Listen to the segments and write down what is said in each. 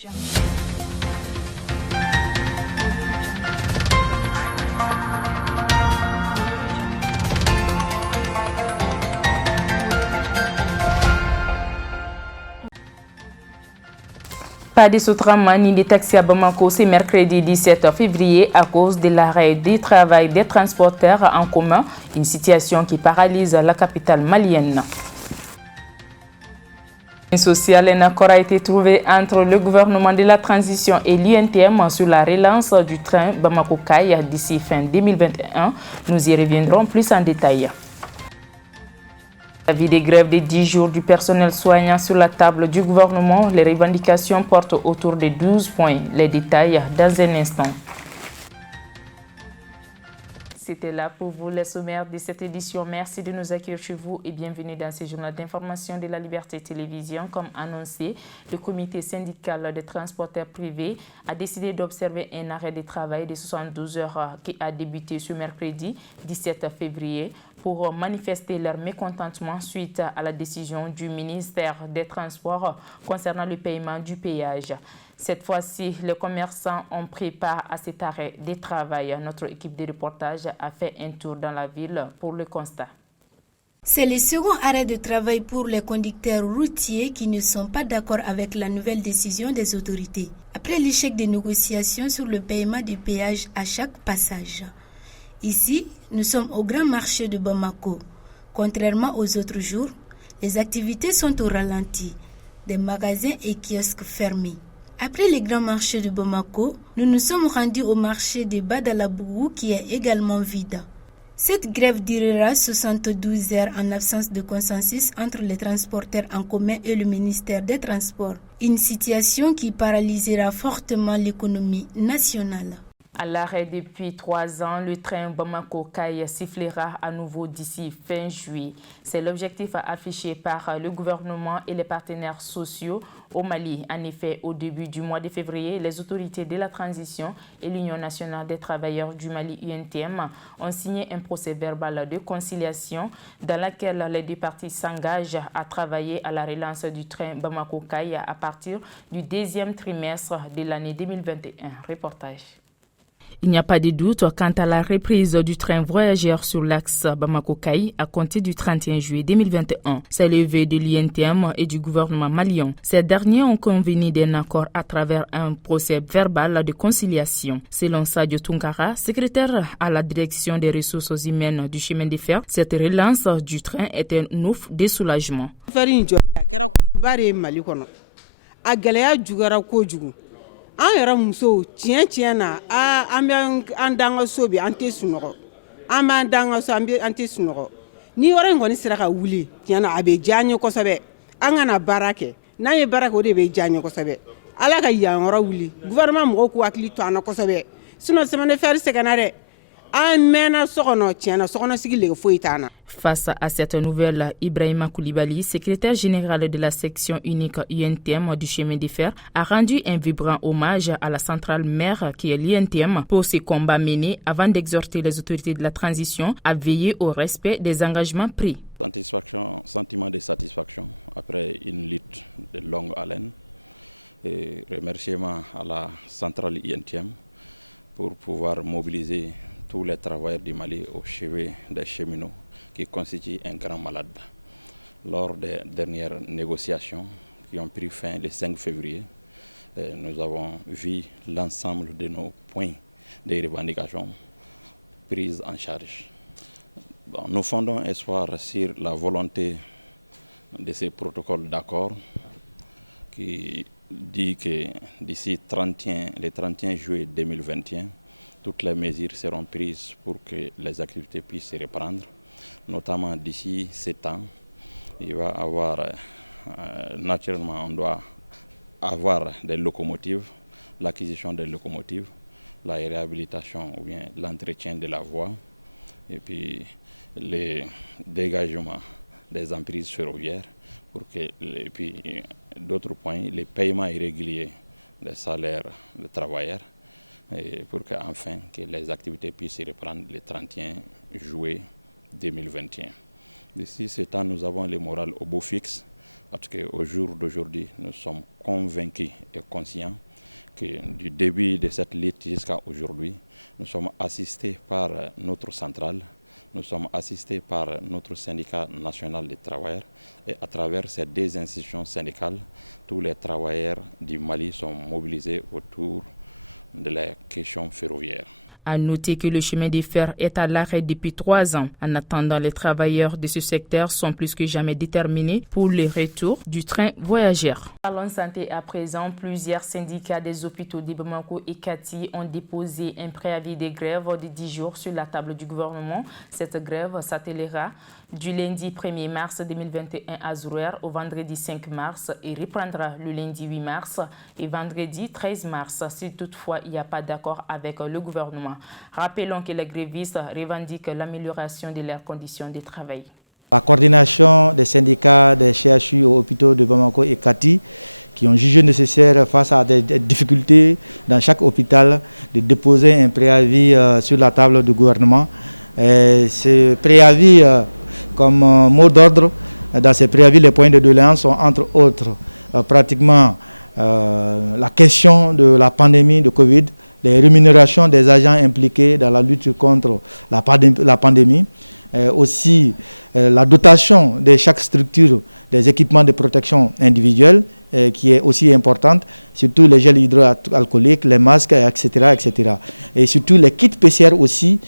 Pas de Sotraman ni de taxi à Bamako ce mercredi 17 février à cause de l'arrêt du travail des transporteurs en commun, une situation qui paralyse la capitale malienne. Un social, un accord a été trouvé entre le gouvernement de la transition et l'UNTM sur la relance du train Bamako-Kaye d'ici fin 2021. Nous y reviendrons plus en détail. La vie des grèves des 10 jours du personnel soignant sur la table du gouvernement. Les revendications portent autour de 12 points. Les détails dans un instant. C'était là pour vous les sommaires de cette édition. Merci de nous accueillir chez vous et bienvenue dans ce journal d'information de la Liberté Télévision. Comme annoncé, le comité syndical des transporteurs privés a décidé d'observer un arrêt de travail de 72 heures qui a débuté ce mercredi 17 février pour manifester leur mécontentement suite à la décision du ministère des Transports concernant le paiement du péage. Cette fois-ci, les commerçants ont pris part à cet arrêt de travail. Notre équipe de reportage a fait un tour dans la ville pour le constat. C'est le second arrêt de travail pour les conducteurs routiers qui ne sont pas d'accord avec la nouvelle décision des autorités. Après l'échec des négociations sur le paiement du péage à chaque passage. Ici, nous sommes au grand marché de Bamako. Contrairement aux autres jours, les activités sont au ralenti, des magasins et kiosques fermés. Après le grand marché de Bamako, nous nous sommes rendus au marché de Badalabougou qui est également vide. Cette grève durera 72 heures en absence de consensus entre les transporteurs en commun et le ministère des Transports. Une situation qui paralysera fortement l'économie nationale. À l'arrêt depuis 3 ans, le train Bamako-Kaye sifflera à nouveau d'ici fin juillet. C'est l'objectif affiché par le gouvernement et les partenaires sociaux au Mali. En effet, au début du mois de février, les autorités de la transition et l'Union nationale des travailleurs du Mali UNTM ont signé un procès verbal de conciliation dans lequel les deux parties s'engagent à travailler à la relance du train Bamako-Kaye à partir du deuxième trimestre de l'année 2021. Reportage. Il n'y a pas de doute quant à la reprise du train voyageur sur l'axe Bamako-Kaye à compter du 31 juillet 2021. C'est le vœu de l'UNTM et du gouvernement malien. Ces derniers ont convenu d'un accord à travers un procès verbal de conciliation. Selon Sadio Tunkara, secrétaire à la direction des ressources humaines du chemin de fer, cette relance du train est un ouf de soulagement. An yɛrɛ musow tiɲɛ na an bɛ an danga so bi an tɛ sunɔgɔ an b'an danga so an tɛ sunɔgɔ ni yɔrɔ in kɔni sera ka wuli tiɲɛ na a bɛ diya an ye kosɛbɛ an kana baara kɛ n'an ye baara kɛ o de bɛ diya an ye kosɛbɛ ala ka yan yɔrɔ wuli gouvernement mɔgɔw k'u hakili to an na kosɛbɛ sinon semaine de fer sɛgɛnna dɛ an mɛnna so kɔnɔ tiɲɛ na sokɔnɔsigi lege foyi t'an na. Face à cette nouvelle, Ibrahima Koulibaly, secrétaire général de la section unique UNTM du chemin de fer, a rendu un vibrant hommage à la centrale mère qui est l'UNTM pour ses combats menés avant d'exhorter les autorités de la transition à veiller au respect des engagements pris. Sentiment de satisfaction après une lutte de longue haleine et remerciements à la centrale UNTM pour pouvoir mobiliser tous les travailleurs du Mali au chevet des cheminots qui constitue un grand malade. Lors des dernières négociations qui ont pris fin le 5 février, nous avons vu l'ensemble de nos points de revendication pris en charge. Bon, nous fondons espoir sur la volonté de ces protocoles d'accord qui dit que d'ici le 31 juillet 2021, toutes les mesures seront prises pour que les activités puissent se reprendre. Notamment d'ici 7 ans, il va avoir, naturellement, on doit avoir des locomotives, l'acquisition des locomotives, la réhabilitation ou bien l'entretien de la voie, et puis le dégagement des emprises ferroviaires, et puis d'autres points, les paiements irréguliers des salaires des travailleurs, et pour qu'enfin que les activités puissent se reprendre le 31 juillet 2021. D'ici ce temps, nous avons le moral au beau fixe Parce qu'au jour d'aujourd'hui, nous sommes convaincus et conscients que du début de cette lutte jusqu'à aujourd'hui, nous sommes assistés par notre centrale, nous sommes assistés par notre syndicat national des travailleurs et à travers ces deux institutions syndicales, tous les travailleurs du Mali sont mobilisés autour de la question ferroviaire. À noter que le chemin de fer est à l'arrêt depuis 3 ans. En attendant, les travailleurs de ce secteur sont plus que jamais déterminés pour le retour du train voyageur. Parlons santé à présent. Plusieurs syndicats des hôpitaux de Bamako et Kati ont déposé un préavis de grève de 10 jours sur la table du gouvernement. Cette grève s'attellera du lundi 1er mars 2021 à Zourer au vendredi 5 mars et reprendra le lundi 8 mars et vendredi 13 mars si toutefois il n'y a pas d'accord avec le gouvernement. Rappelons que les grévistes revendiquent l'amélioration de leurs conditions de travail. La coordination des syndicats des CHU aux hôpitaux de Bamako et Kati qui ont jugé nécessaire face à des difficultés dans chaque hôpital de déposer un préavis sur la table du gouvernement. Et ce préavis comme mot d'ordre, dans ces préavis, les points de doléance sont entre autres pratiquement la question de la pandémie de Covid, les rémunérations des agents impliqués dans la lutte contre la pandémie, aussi la dotation de chaque structure des équipements de protection individuelle qui est aussi importante, surtout les gels hydroalcooliques, les masques, etc., etc. Et surtout les kits PCR aussi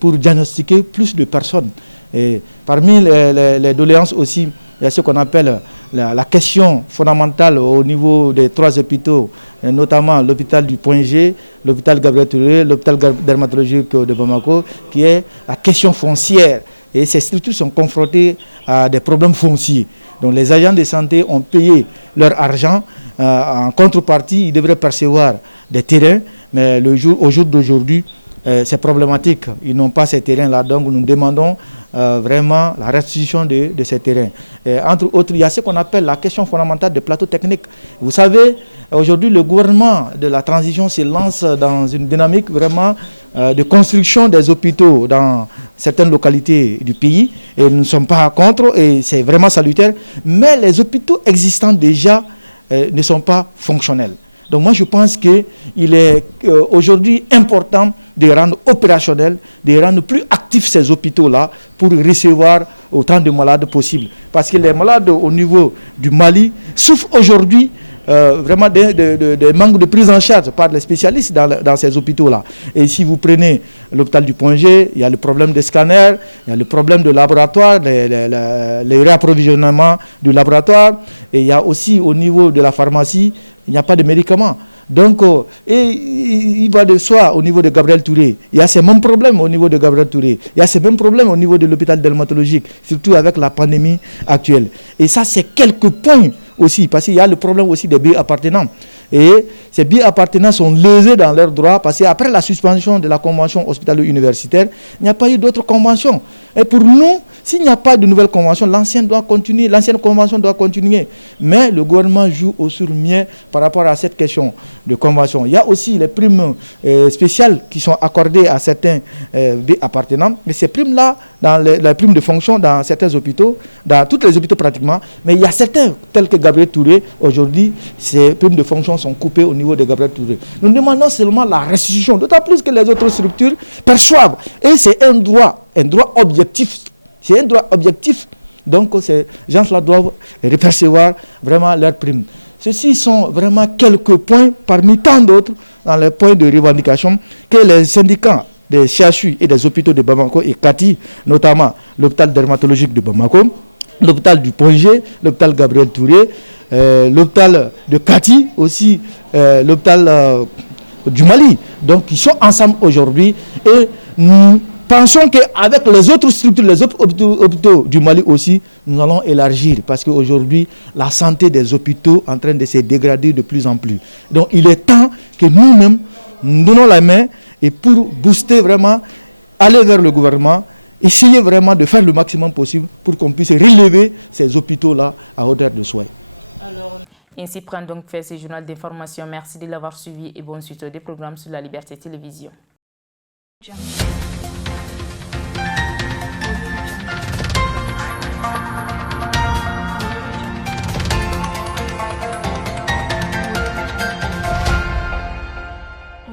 pour diagnostiquer plus de personnes. Et parmi les doléances aussi, il y a ce qu'on appelle la question fondamentale au niveau des 3 hôpitaux, notamment l'hôpital du Point G, l'hôpital Gabriel Touré, l'hôpital dermatologique de Bamako, qui est la question foncière. Et ces structures sont confrontées à des problèmes fonciers. Donc les agents de santé ont payé leur argent. En contrepartie, ils devraient percevoir des terrains, mais au jour d'aujourd'hui, c'est problématique. Ils n'ont pas ces terrains-là, donc nous demandons vraiment la restitution de ces terrains. Et entre autres, il y a ce qu'on appelle la question fondamentale des plateaux techniques. Vous savez, aujourd'hui, le gouvernement de la transition se lance dans une dynamique vraiment de construction des hôpitaux dans certaines localités du pays. Et nous ne sommes pas contre, et c'est vraiment salutaire. Mais les hôpitaux existants déjà ne sont pas fonctionnels. Donc moi je pense qu'il est aujourd'hui important de rendre opérationnel, de rendre plus actifs ces hôpitaux-là pour recevoir autant de malades possible. Parce que les malades au niveau du Mali souffrent aujourd'hui vraiment des manques de prise en charge par les spécialistes dans ces hôpitaux-là. Et si vous prenez l'hôpital du Point G, il y a le problème des scanners, il y a le problème de laboratoire, les réapprovisionnements du laboratoire, et il y a aussi au niveau de la pharmacie, il n'y a pas de médicaments. Donc, et il va de soi au niveau de Gabriel Touré. Il y a ces mêmes problèmes au niveau de Gabriel Touré. Il y a ces mêmes problèmes au niveau de l'hôpital dermatologique, surtout avec la pandémie actuelle. Et ça, c'est quelques points aussi, parce qu'il y a le problème aussi des billets appartenants. Et ces billets appartenants sont lésés dans leurs droits, parce qu'après la suspension de la convention hospitalo-universitaire, il n'y a pas eu d'autres conventions. Et pour nous, s'il n'y a pas de nouvelle convention, l'ancienne convention doit continuer. Mais le gouvernement joue au sourd-muet par rapport à cette question de convention. Il y a aussi les primes spéciales qui sont accordées à certains appartenants. Mais ces primes-là, dans les primes de fonction dans certains hôpitaux, dans tous les hôpitaux pratiquement, mais il y a certains, tels que Gabriel Touré, aujourd'hui, ces primes de fonction sont coupées au niveau de Gabriel Touré. Nous demandons seulement la restitution, d'autant plus que les autres structures perçoivent. Et c'est un droit objectif. C'est un droit objectif. Donc, ces gens-là doivent repercevoir vraiment leurs primes. Ceux-ci sont vraiment quelques points parmi tant d'autres dans les points de revendication que les syndicats des CHU et des hôpitaux de Bamako et Kati, notamment l'hôpital dermatologique de Bamako, l'hôpital du Point G, l'hôpital Gabriel Touré, l'hôpital de Kati, aussi l'hôpital du Mali. Donc, ils sont ensemble aujourd'hui et nous pensons qu'avec les autres structures, les autres hôpitaux du Mali aussi, nous allons élargir parce qu'aujourd'hui, la santé des hôpitaux est en train de se dégrader de plus en plus. Donc, il est temps que nous-mêmes, nous donnons la main et pour booster vraiment, aller vers le gouvernement, essayer vraiment de faire le maximum possible pour qu'on puisse relever ces hôpitaux-là à hauteur de soi. Alors, ainsi prend donc fait ce journal d'information. Merci de l'avoir suivi et bonne suite des programmes sur la Liberté Télévision.